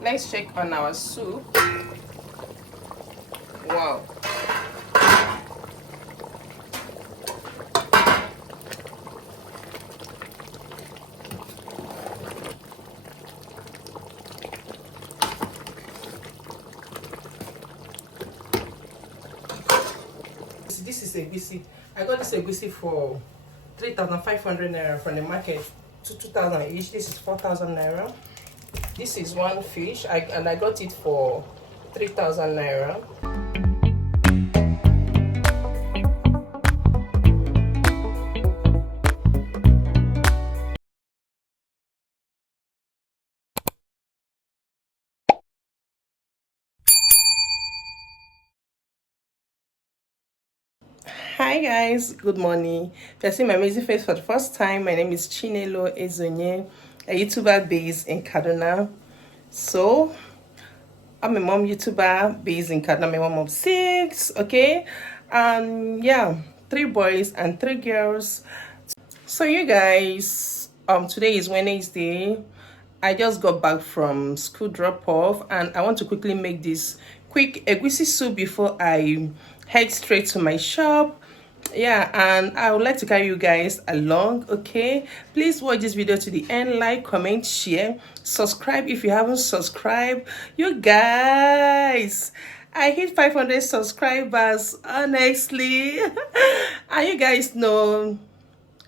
Let's check on our soup. Wow. This is Egusi. I got this Egusi for 3,500 naira from the market to 2,000 each. This is 4,000 naira. This is one fish, and I got it for 3,000 naira. Hi guys, good morning. If you're seeing my amazing face for the first time, my name is Chinelo Ezeonye, a YouTuber based in Kaduna. So I'm a mom YouTuber based in Kaduna. I'm a mom of 6, okay? Yeah, 3 boys and 3 girls. So you guys, today is Wednesday. I just got back from school drop off, and I want to quickly make this quick egusi soup before I head straight to my shop. Yeah, and I would like to carry you guys along. Okay, please watch this video to the end, like, comment, share, subscribe if you haven't subscribed. You guys, I hit 500 subscribers, honestly. And you guys know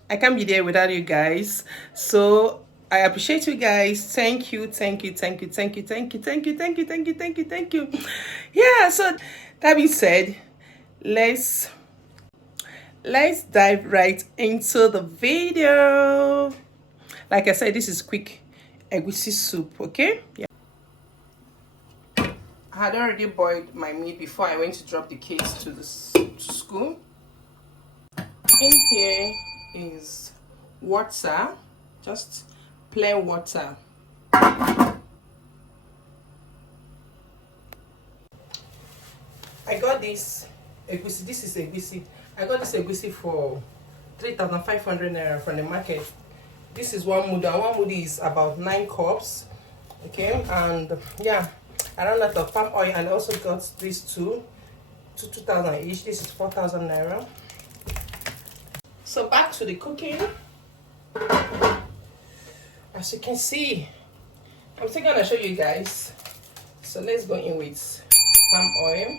I can't be there without you guys. So I appreciate you guys. Thank you, thank you, thank you, thank you, thank you, thank you, thank you, thank you, thank you, thank you. Yeah, so that being said, let's dive right into the video. Like I said, this is quick egusi soup, okay? Yeah. I had already boiled my meat before I went to drop the kids to school. In here is water, just plain water. I got this egusi. This is egusi. I got this egusi for 3,500 naira from the market. This is one mudu, and one mudu is about 9 cups. Okay, and yeah, I ran out of palm oil, and I also got these two to 2,000 each. This is 4,000 naira. So back to the cooking. As you can see, I'm still gonna show you guys. So let's go in with palm oil.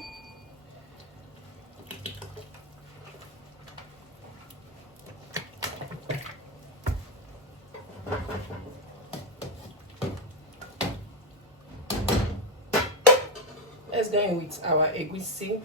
Let's go in with our egusi.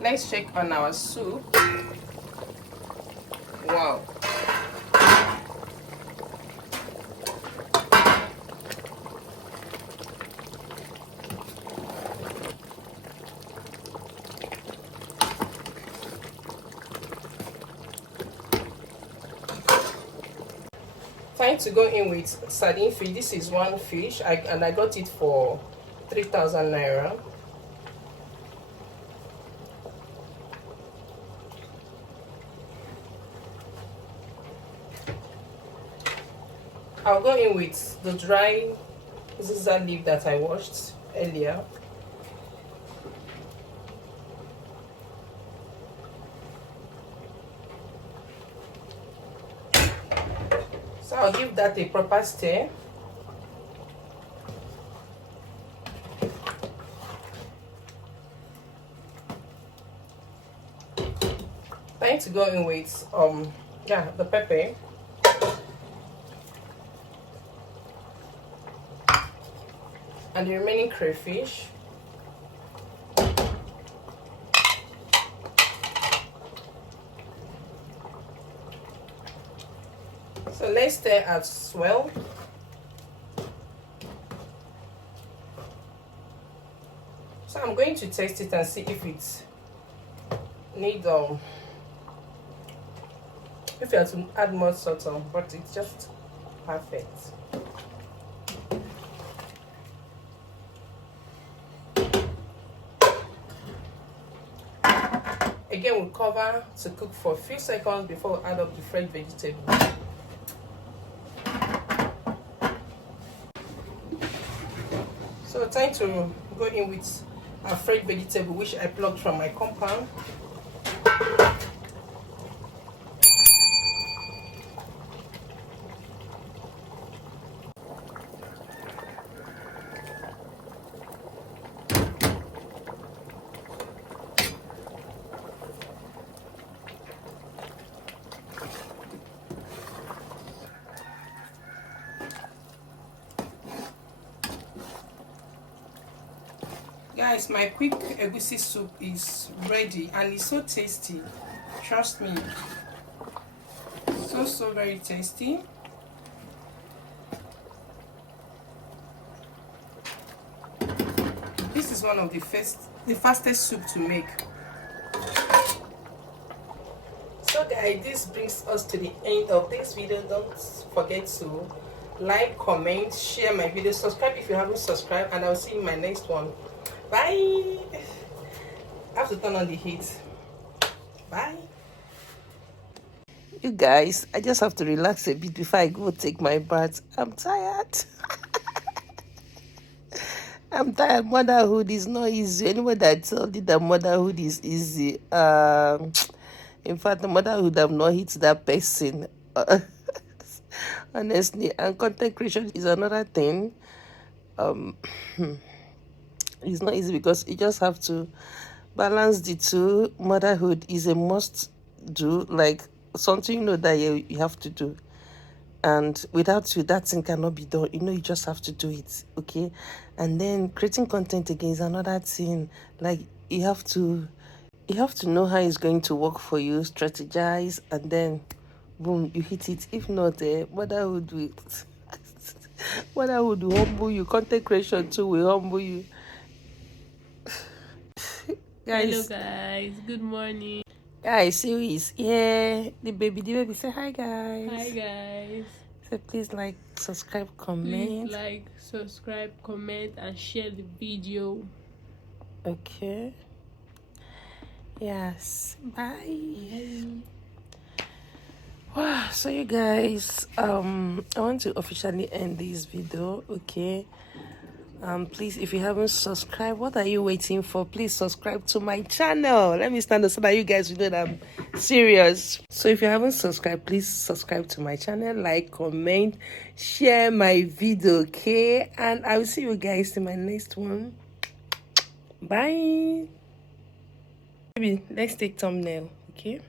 Let's check on our soup. Wow. Trying to go in with sardine fish. This is one fish, and I got it for 3,000 naira. I'll go in with the dry ziza leaf that I washed earlier. So I'll give that a proper stir. Trying to go in with the pepper. And the remaining crayfish. So let's stir as well. So I'm going to taste it and see if it needs if you have to add more salt on, but it's just perfect. Again, we'll cover to cook for a few seconds before we add up the fresh vegetables. So time to go in with a fresh vegetable which I plucked from my compound. Guys, my quick egusi soup is ready and it's so tasty. Trust me. So very tasty. This is one of the fastest soup to make. So guys, this brings us to the end of this video. Don't forget to like, comment, share my video, subscribe if you haven't subscribed, and I'll see you in my next one. Bye. I have to turn on the heat. Bye. You guys, I just have to relax a bit before I go take my bath. I'm tired. I'm tired. Motherhood is not easy. Anyone that told you that motherhood is easy, in fact, the motherhood have not hit that person. Honestly, and content creation is another thing. It's not easy because you just have to balance the two. Motherhood is a must do, like something that you have to do, and without you that thing cannot be done. You just have to do it, okay? And then creating content again is another thing. Like you have to know how it's going to work for you, strategize, and then boom, you hit it. If not, motherhood will motherhood will humble you. Content creation too will humble you. Guys. Hello guys, good morning. Guys, who is here? The baby say hi guys. Hi guys. So please like, subscribe, comment. Please like, subscribe, comment, and share the video. Okay. Yes. Bye. Wow. So you guys, I want to officially end this video. Okay. Please, if you haven't subscribed, what are you waiting for? Please subscribe to my channel. Let me stand up so that you guys will know that I'm serious. So if you haven't subscribed, please subscribe to my channel, like, comment, share my video, okay? And I will see you guys in my next one. Bye. Maybe let's take thumbnail, okay?